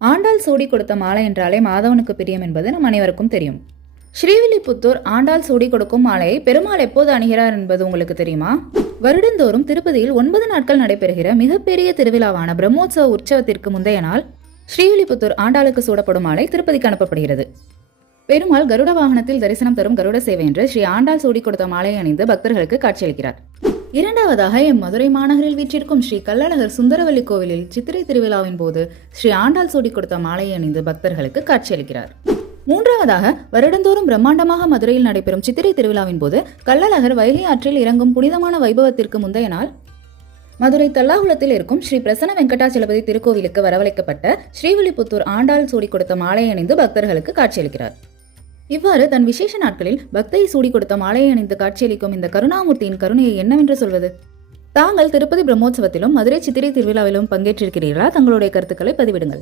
ஆண்டாள் சூடி கொடுத்த மாலை என்றாலே மாதவனுக்கு பிரியம் என்பது நம் அனைவருக்கும் தெரியும். ஸ்ரீவில்லிபுத்தூர் ஆண்டாள் சூடி கொடுக்கும் மாலையை பெருமாள் எப்போது அணுகிறார் என்பது உங்களுக்கு தெரியுமா? வருடந்தோறும் திருப்பதியில் 9 நாட்கள் நடைபெறுகிற மிகப்பெரிய திருவிழாவான பிரம்மோற்சவ உற்சவத்திற்கு முந்தைய நாள் ஸ்ரீவில்லிபுத்தூர் ஆண்டாளுக்கு சூடப்படும் மாலை திருப்பதிக்கு அனுப்பப்படுகிறது. பெருமாள் கருட வாகனத்தில் தரிசனம் தரும் கருட சேவை என்று ஸ்ரீ ஆண்டாள் சூடி கொடுத்த மாலையை அணிந்து பக்தர்களுக்கு காட்சியளிக்கிறார். இரண்டாவதாக மதுரை மாநகரில் வீற்றிருக்கும் ஸ்ரீ கள்ளழகர் சுந்தரவல்லி கோவிலில் சித்திரை திருவிழாவின் போது ஸ்ரீ ஆண்டாள் சூடி கொடுத்த மாலையை அணிந்து பக்தர்களுக்கு காட்சியளிக்கிறார். மூன்றாவதாக வருடந்தோறும் பிரம்மாண்டமாக மதுரையில் நடைபெறும் சித்திரை திருவிழாவின் போது கள்ளழகர் வைகை ஆற்றில் இறங்கும் புனிதமான வைபவத்திற்கு முந்தைய நாள் மதுரை தல்லாகுளத்தில் இருக்கும் ஸ்ரீ பிரசன்ன வெங்கடாச்சலபதி திருக்கோவிலுக்கு வரவழைக்கப்பட்ட ஸ்ரீவில்லிபுத்தூர் ஆண்டாள் சூடி கொடுத்த மாலையை அணிந்து பக்தர்களுக்கு காட்சியளிக்கிறார். இவ்வாறு தன் விசேஷ நாட்களில் பக்தை சூடி கொடுத்த மாலையை அணிந்து காட்சியளிக்கும் இந்த கருணாமூர்த்தியின் கருணையை என்னவென்று சொல்வது? தாங்கள் திருப்பதி பிரம்மோற்சவத்திலும் மதுரை சித்திரை திருவிழாவிலும் பங்கேற்றிருக்கிறீர்களா? தங்களுடைய கருத்துக்களை பதிவிடுங்கள்.